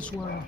Suara.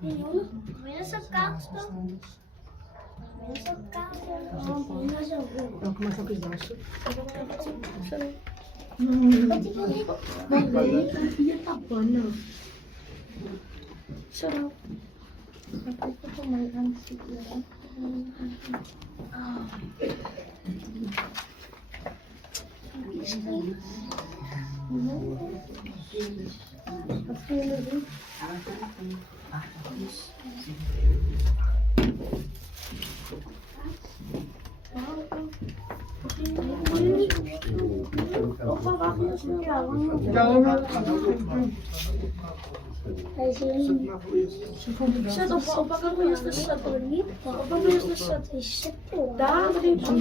Minus of cows to. Minus of cows. Minus of Ang kumasang pidaso. Pwede ko rin. Bagay, yan tapa na. Sarap. Ito ko may ansi yan. Siya to po, baka ko yung sa tornit. Baka ko yung sa t-shirt po. Dami po.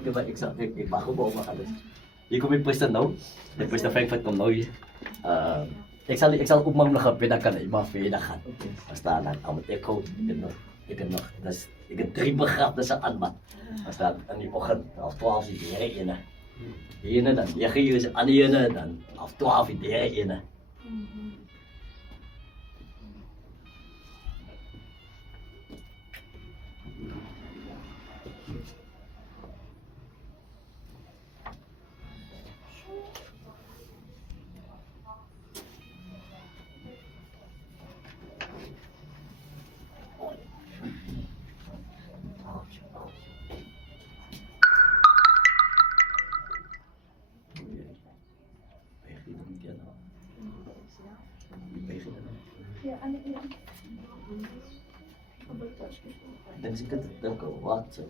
Diba, exactly, bago po makalas. Yung kung may pwesto no, may pwesto Frankfurt kom no. Exal umang nakapinakan na ima pinakan. Basta lang ang eko, nog, das ik het drie begrap dat ze aanmat. Basta aan die ochtend of 12 uur rijden. Ene dan, je geeft ze aan die ene dan of 12 uur rijden. Dan is het ook al wat.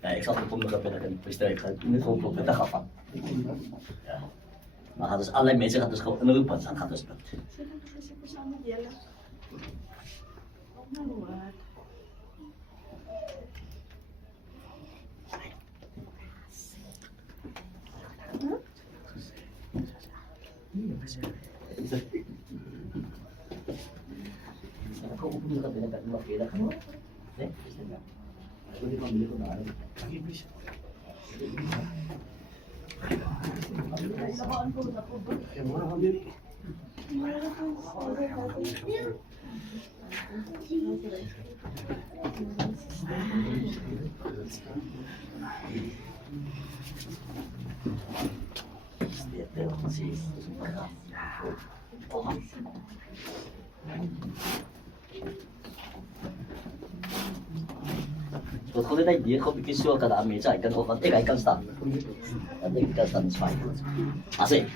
Ja, ik zal de volgende keer met een pistol gaan. Nu komt het met de gafa. Maar gaat dus allerlei mensen gaat dus gewoon inroepen, dan gaat dus dat. Ako pupunta ka pinagkakita ka mo? Eh? Ako di pambili ko na ano. Wat gewoon een idee, gewoon een keer zo kan aan mij. Ik kan ook van, ik kan staan. En ik kan staan, is fijn. Als ik,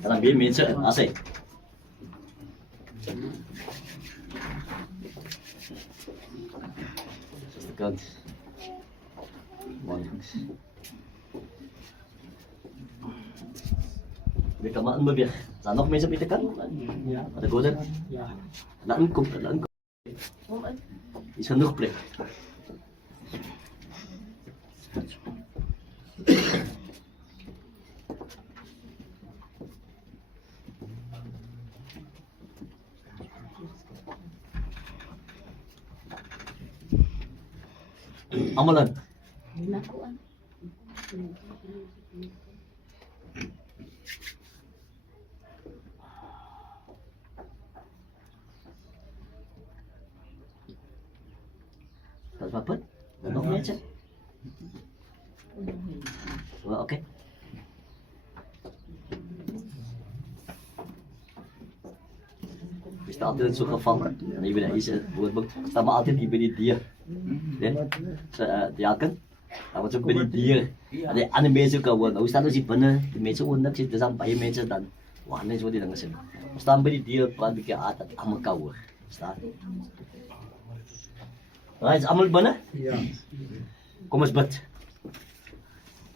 dan ben je mensen, als ik. Just de kant. Mooi. Weer kan maar een beweeg. Zijn nog mensen op de kant? Ja. Wat ik hoorde? Ja. Dan komt het, dan komt het. Is genoeg plek. Amalan. Nakuan. Dat wat? Dan nog mensen? Well, oké. Je staat altijd in zo'n geval. En ik ben daar eens woordboek. Staan maar altijd hier bij die dier. Nee? Diaken. Dan wordt ook bij die dier. En die andere mensen kan worden. Hoe staan dus hier binnen? Die mensen onder zitten dan bij je mensen dan. Wanneer is wat die dan gezegd? We staan bij die dier. Praat een keer uit dat allemaal kan worden. Staan. Maar is allemaal binnen? Ja. Kom eens bid.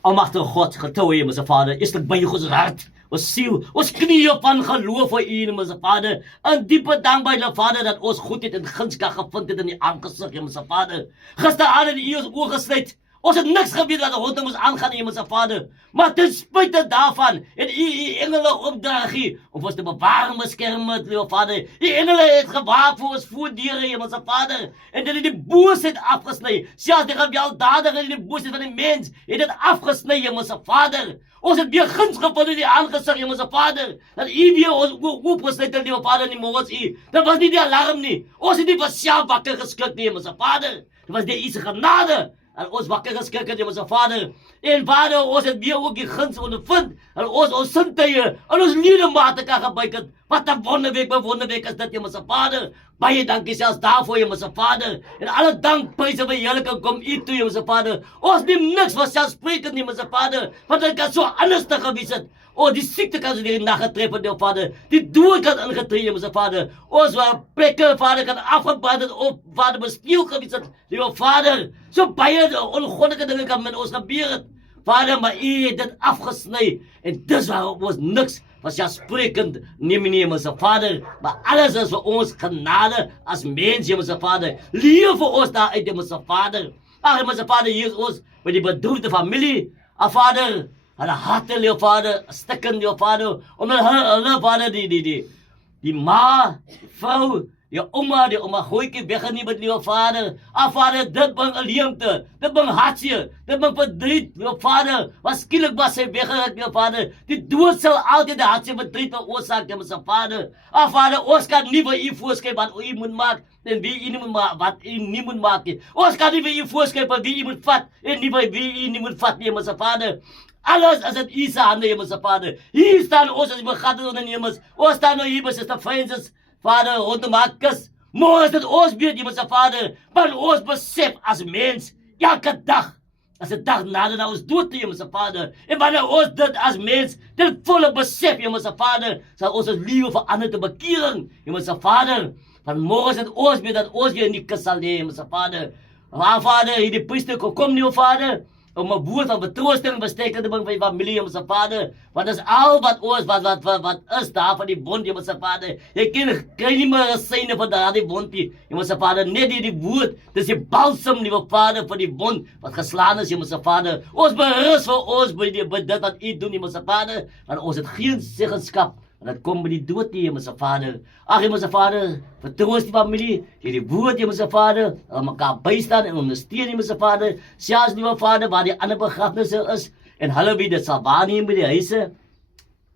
Almachtige God, getrou Hemelse Vader, is dit by ons hart, ons siel, ons knieë van geloof vir U, Hemelse Vader. En diepe dankbaarheid, Vader, dat ons goedheid en guns kan gevind het in die aangesig, Hemelse Vader. Gisteraan het U ons oë gesluit. Ons het niks geweet wat rondom ons aangaan, Hemelse Vader. Maar ten spyte daarvan het U engele opdrag gegee om ons te bewaar en beskerm, Liewe Vader. U engele het gewaak vir ons voordeur, Hemelse Vader. En dit het die boosheid afgesny. Selfs die gewelddadige en die boosheid van die mens het dit afgesny, Hemelse Vader. Ons het weer guns gevind in die aangesig, Hemelse Vader. Dat U weer ons oopgesluit het, Liewe Vader, nie môre U. Dat was nie die alarm nie. Ons het nie van self wakker geskrik nie, Hemelse Vader. Dit was die U se genade. En ons wakker geskik het, Hemelse Vader. En Vader, ons het weer ook die guns ondervind. En ons sintuie en ons ledemate kan gebruik het. Wat 'n wonderwerk is dit, Hemelse Vader. Baie dankie selfs daarvoor, Hemelse Vader. En alle dank, prys en verheerliking kom U toe, Hemelse Vader. Ons neem niks van selfsprekend, Hemelse Vader. Want dit kan so anders te gewees het. Oh, die siekte kan so die nag getref het, Vader. Die dood kan ingetree, Hemelse Vader. Ons plekke, Vader, kan afgebrand het op, Vader, bestiel gewees het, Liewe Vader. So baie ongoddelike dinge kan met ons gebeur het. Vader, maar U het dit afgesny. En dis waarom ons niks was ja sprekend neem nie, Hemelse Vader. Maar alles is vir ons genade as mens, Hemelse Vader. Leef vir ons daar uit, Hemelse Vader. Ag, Hemelse Vader, hier is ons met die bedroefde familie. Vader, hulle harte, Liewe Vader, stikken, Liewe Vader. Omdat hulle, Vader, die ma, die vrou, die oma gooitjie weggeneem het, Liewe Vader. Vader, dit bring 'n leemte, dit bring hartseer, dit bring verdriet, Liewe Vader. Wat skielik was sy weggeruik, Liewe Vader. Die dood sal altyd 'n hartseer verdriet veroorsaak, Hemelse Vader. Vader, ons kan nie vir U voorskryf wat U moet maak en wie U nie moet maak, wat U nie moet maak nie. Ons kan nie vir U voorskryf wat wie U moet vat en nie vir wie U nie moet vat nie, Hemelse Vader. Alles is in U se hande, Hemelse Vader. Hier staan ons as begate ondernemers. Ons staan nou hier by Sister Francis, Vader, rondom haar kus. Môre is dit ons beurt, Hemelse Vader. Maar ons besef as mens, elke dag, as 'n dag nader na ons dood, Hemelse Vader. En wanneer ons dit as mens, dit volle besef, Hemelse Vader, sal ons lewe verander te bekering, Hemelse Vader. Want môre is dit ons beurt dat ons weer in die kus sal lê, Hemelse Vader. Vader, hierdie priester kom, Liewe Vader. om 'n woord van betroosting besteken te bring vir die familie, Hemelse Vader. Want dis al wat ons wat is daar van die bond, Hemelse Vader. Jy kry nie meer 'n syne van daardie bond nie, Hemelse Vader. Net die woord, dis die balsam, liewe Vader, vir die bond wat geslaan is, Hemelse Vader. Ons berus vir ons by dit wat U doen, Hemelse Vader, want ons het geen seggenskap. En dit kom by die dood nie, Hemelse Vader. Ag, Hemelse Vader, vertroos die familie, die woord, Hemelse Vader, hulle mekaar bystaan en ondersteun, Hemelse Vader. Selfs, liewe Vader, waar die ander begrafnisse is, en hulle wie dit sal waarneem by die huise,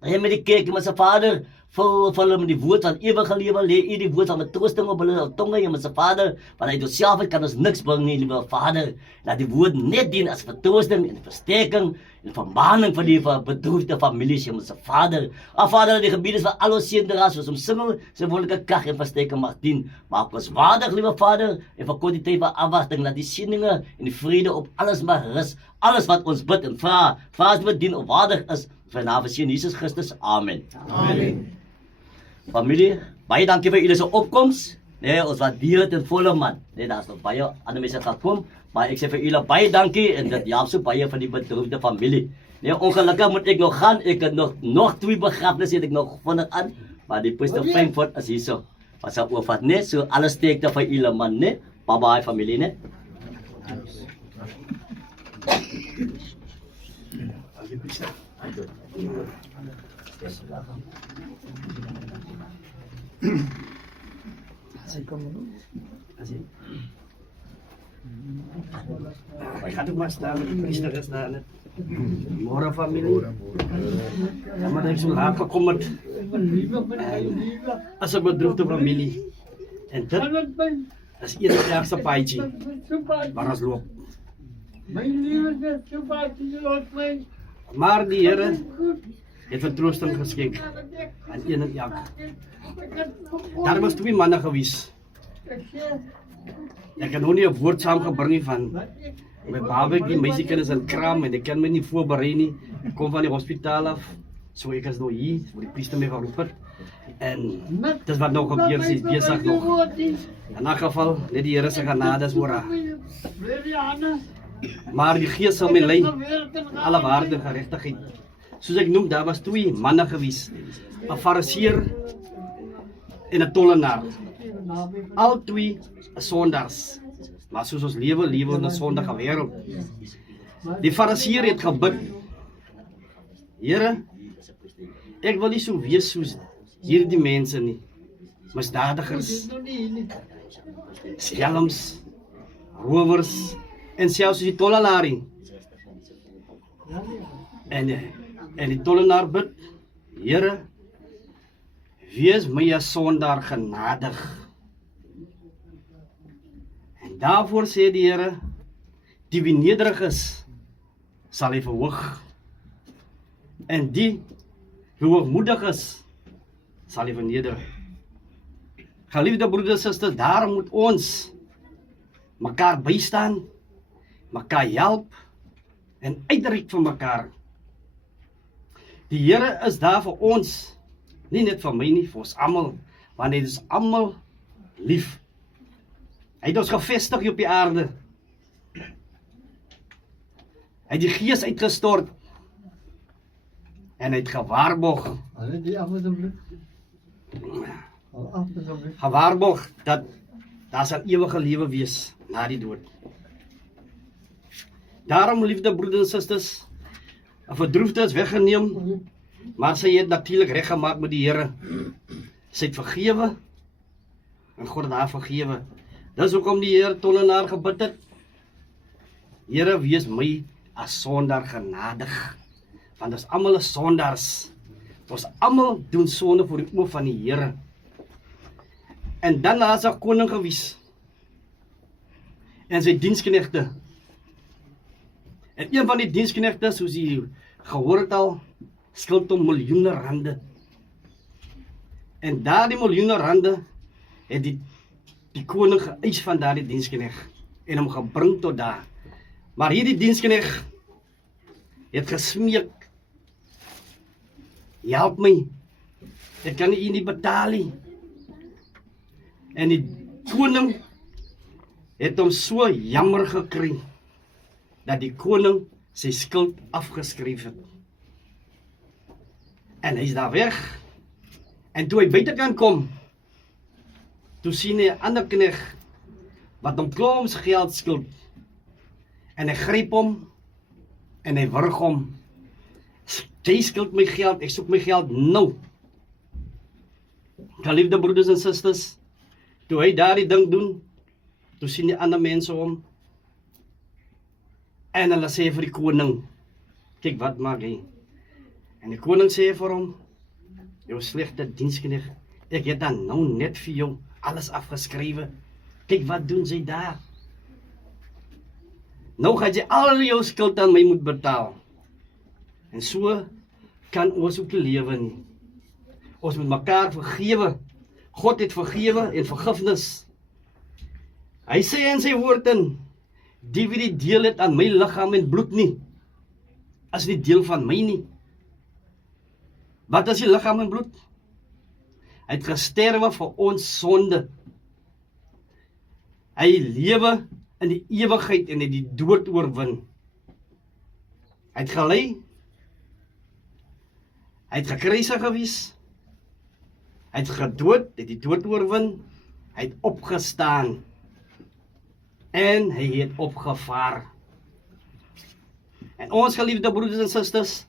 en met die kerk, Hemelse Vader, vul hulle met die woord van ewige lewe, lê U die woord van betroosting op hulle tonge, Hemelse Vader, want uit onsself kan ons niks bring nie, liewe Vader. Laat die woord net dien as vertroosting en versterking en vermaning van die bedroefde families, Hemelse Vader. Vader, die gebiede van al ons seënderaars, soos omsingel, sy wonderlike krag en versterking mag dien. Maak ons waardig, liewe Vader, en verkort die tyd van afwagting, laat die seëninge en die vrede op alles mag rus. Alles wat ons bid en vra as wat dien of waardig is, vir naam van Jesus Christus. Amen. Amen. Familie, baie dankie vir julle se opkoms. Nee, ons waardeer dit in volle man. Nee, daar's nog baie ander mense gaan kom, maar ek sê vir julle baie dankie en dit help so baie van die bedroefde familie. Nee, ongelukkig moet ek nog gaan. Ek het nog 2 begrafnisse het ek nog vinnig aan, maar die Pastor Frankfurt is hierso. Wat sal oorvat, nee, so alles sterkte vir julle man, nee. Bye bye familie, nee. Ek gaan ook maar staan met die priester gestaan het. Môre familie. Ja, maar ek so raak gekom het. As 'n bedroefde familie. En dit is eerste ergste paadjie waar ons loop. Maar die Here het vertroosting geskenk aan een en elk. Daar was 2 manne gewees. Ek kan nog nie 'n woord saamgebring nie van my babie, die meisiekinders in kram en ek kan my nie voorberei nie. Ek kom van die hospitaal af, so ek is nou hier, waar die priester my geroep het. En dis wat nog gebeur, sy is besig nog. In 'n geval, net die Here se genade is oor haar. Maar die Gees sal my lei, alle waarde en geregtigheid. Soos ek noem, daar was 2 manne gewees, 'n Fariseer en 'n tollenaar. Al 2 is sondaars, maar soos ons lewe in 'n sondige wêreld. Die Fariseer het gebid: Here, ek wil nie so wees soos hierdie mense nie, misdadigers, skelms, rowers en selfs die tollenaar. En die tollenaar bid: Here, wees my as sondaar genadig. En daarvoor sê die Here, die wie nederig is, sal hy verhoog. En die wie hoogmoedig is, sal hy verneder. Geliefde broeders en susters, daarom moet ons mekaar bystaan, mekaar help en uitreik vir mekaar. Die Here is daar vir ons, nie net vir my nie, vir ons almal, want hy is almal lief. Hy het ons gevestig hier op die aarde. Hy het die Gees uitgestort en hy het gewaarborg. Gewaarborg dat daar sal ewige lewe wees na die dood. Daarom, liefde broeders en susters, 'n verdroefde is weggeneem, maar sy het natuurlik reggemaak met die Here. Sy het vergewe en God het haar vergewe. Dis hoekom die Here tollenaar gebid het: Here, wees my as sondaar genadig. Want ons almal is sondaars. Ons almal doen sonde voor die oë van die Here. En dan was hy koning gewees. En sy diensknegte. En een van die diensknegte, soos jy gehoor het al, skuld hom miljoene rande. En daardie miljoene rande het die koning geëis van daardie diensknegt en hom gebring tot daar. Maar hierdie diensknegt het gesmeek: help my, ek kan nie betaal nie. En die koning het hom so jammer gekry. dat die koning sy skuld afgeskryf het. En hy is daar weg. En toe hy buitekant kom, toe sien hy 'n ander knegg wat hom klomp geld skuld. En hy gryp hom en hy wurg hom. Jy skuld my geld, ek soek my geld nou. Geliefde broeders en susters, toe hy daardie ding doen, toe sien die ander mense hom. En hulle sê vir die koning, kyk wat maak hy. En die koning sê vir hom, jou slegte diensknegg, ek het dan nou net vir jou alles afgeskrywe. Kyk wat doen sy daar. Nou gaan jy al jou skuld aan my moet betaal. En so kan ons ook lewe nie. Ons moet mekaar vergewe. God het vergewe en vergifnis. Hy sê in sy woord in, die wie die deel het aan my liggaam en bloed nie, is nie deel van my nie. Wat is die liggaam en bloed? Hy het gesterwe vir ons sonde. Hy lewe in die ewigheid en het die dood oorwin. Hy het gelei. Hy het gekruisig gewees. Hy het gedood, het die dood oorwin. Hy het opgestaan. En hy het opgevaar. En ons geliefde broeders en susters,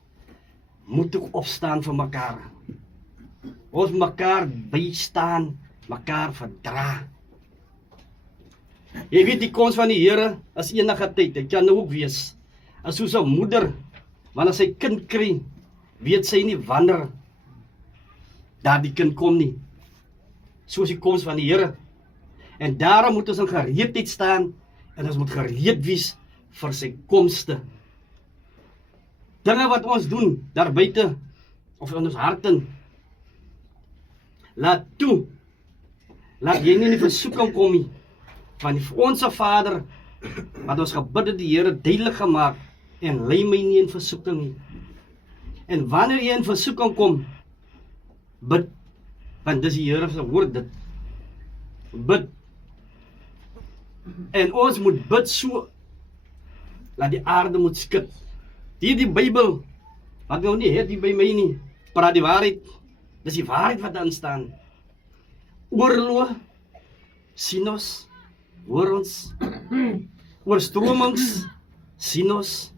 moet ook opstaan vir mekaar. Ons mekaar bystaan, mekaar verdra. Jy weet die koms van die Here is enige tyd, dit kan nou ook wees. As soos 'n moeder, wanneer sy kind kry, weet sy nie wanneer daar die kind kom nie. Soos die koms van die Here. En daarom moet ons in gereedheid staan, en ons moet gereed wees vir sy komste. Dinge wat ons doen, daar buite, of in ons harten, laat toe, laat jy nie in die versoeking kom nie, want die onse Vader, wat ons gebid het die Here duidelik gemaak, en lei my nie in versoeking nie. En wanneer jy in versoeking kom, bid, want dis die Here se woord dit, bid. En ons moet bid so, laat die aarde moet skud. Die Bybel, wat nou nie het die by my nie, praat die waarheid, dis die waarheid wat daar staan. Oorlog, sien ons, hoor ons, oorstromings, sien ons,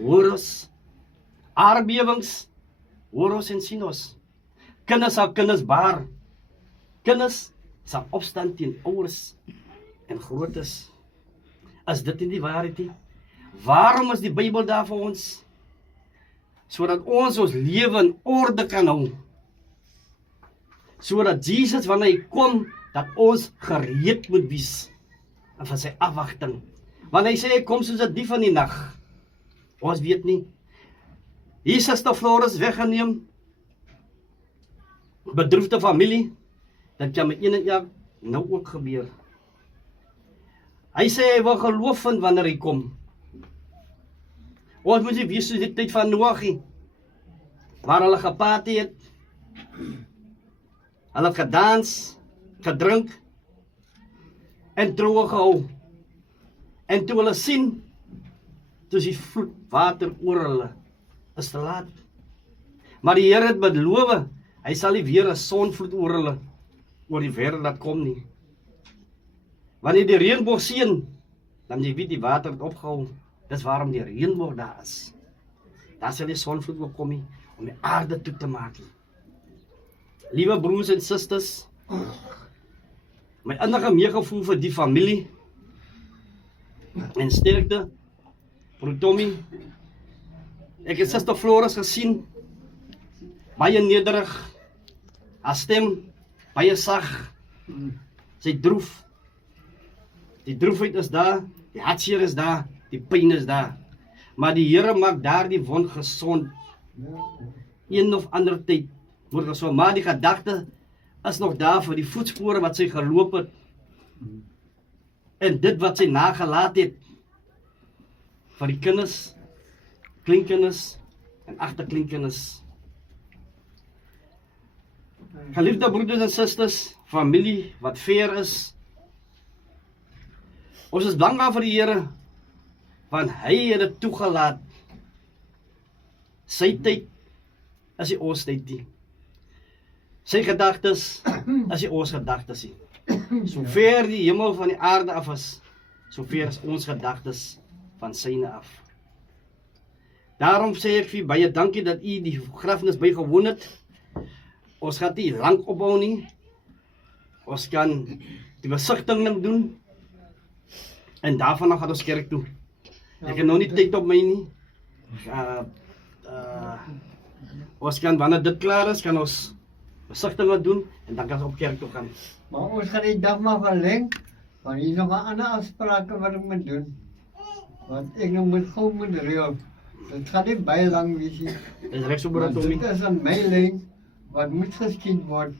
hoor ons, aardbewings, hoor ons en sien ons. Kinders sal kinders baar, kinders sal opstaan teen ouers en grootes. Is dit nie die waarheid nie? Waarom is die Bybel daar vir ons? Sodat ons lewe in orde kan hou. Sodat Jesus, wanneer hy kom, dat ons gereed moet wees. En van sy afwagting. Wanneer hy sê, hy kom soos 'n dief in die nag. Ons weet nie. Hier is Suster Floris weggeneem. Bedroefde familie. Dat kan met een en een nou ook gebeur. Hy sê, hy wil geloof vind wanneer hy kom. Ons moet nie wees soos die tyd van Noag nie, waar hulle geparty het, hulle het gedans, gedrink, en troue gehou. En toe hulle sien, toe is die vloed water oor hulle, is te laat. Maar die Here het beloof, hy sal nie weer 'n sonvloed oor hulle, oor die wêreld dat kom nie. Wanneer die reënboog sien, dan jy weet die water het opgehou. Dis waarom die reënboog daar is. Daar sal die sonvloed ook kom nie, om die aarde toe te maak. Liewe broers en susters, my innige meegevoel vir die familie, en sterkte, broer Tommy, ek het Suster Floris gesien, baie nederig, haar stem, baie sag, sy droef, die droefheid is daar, die hartseer is daar, die pyn is daar, maar die Here maak daar die wond gesond, een of ander tyd, word gesond, maar die gedagte is nog daar vir die voetspore wat sy geloop het, en dit wat sy nagelaat het, vir die kinders, kleinkinders, en agterkleinkinders. Geliefde broeders en susters, familie wat ver is, ons is dankbaar vir die Here, Want hy het dit toegelaat. Sy tyd as die ons tyd nie. Sy gedagtes as die ons gedagtes nie. So ver die hemel van die aarde af is, so ver is ons gedagtes van syne af. Daarom sê ek vir baie dankie dat u die begrafnis bygewoon het. Ons gaan nie lank opbou nie. Ons kan die besigtiging doen. En daarvan gaan ons kerk toe. Ek het nou nie tyd op my nie. Ons kan wanneer dit klaar is, kan ons besigtiging doen en dan kan ons op kerk toe gaan. Maar ons gaan die dag maar verleng, want hier is nog 'n ander afsprake wat ek moet doen. Want ek nou moet gou moet reël. Dit gaan nie baie lank wees nie. Dis reg so broer Want Tommy. dit is aan my lyn wat moet geskied word.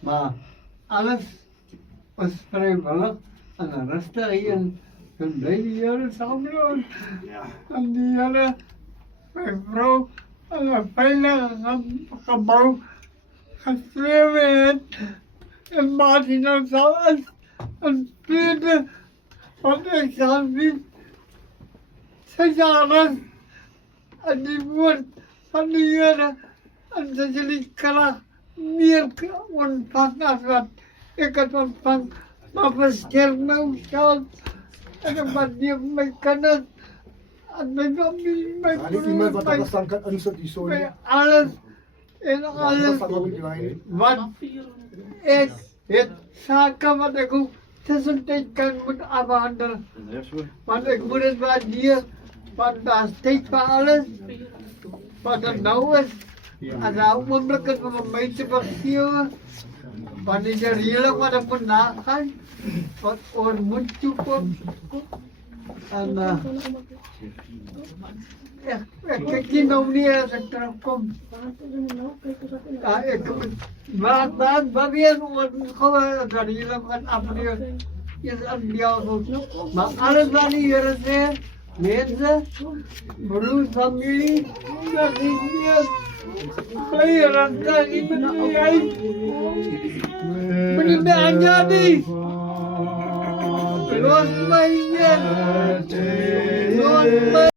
Maar alles is vrywillig en rustig hier en dan bly die Here saam met ons. Ja. En die Here, my vrou, en 'n veilige gebou geskrewe het. En maar die nou sal is een tweede van ek sal nie sy jaren en die woord van die Here en dat jullie krag meer ontvang as wat ek het ontvang, maar versterk my omself en ek waardeer my kinders en my familie, my Iemand wat broer, alles dan kan insit hierso. my alles en alles wat ek het sake wat ek ook tussentyd kan moet afhandel. Dis reg so. Want ek moet het waardeer, want daar is tyd vir alles. Wat er nou is, en daar oomblik is om my te vergewe, want dit is reëling wat ek moet nagaan, wat ons moet toekom. En ek kyk nie nou nie as ek terugkom. Ja, ek moet, wat weer moet gewoon dat reëling gaan afneem, is aan jou goed. Maar alles wat die Here sê, mense, broer, familie, dat is meer. Baie rantai ini menyai, menindaknya di, los mainnya, los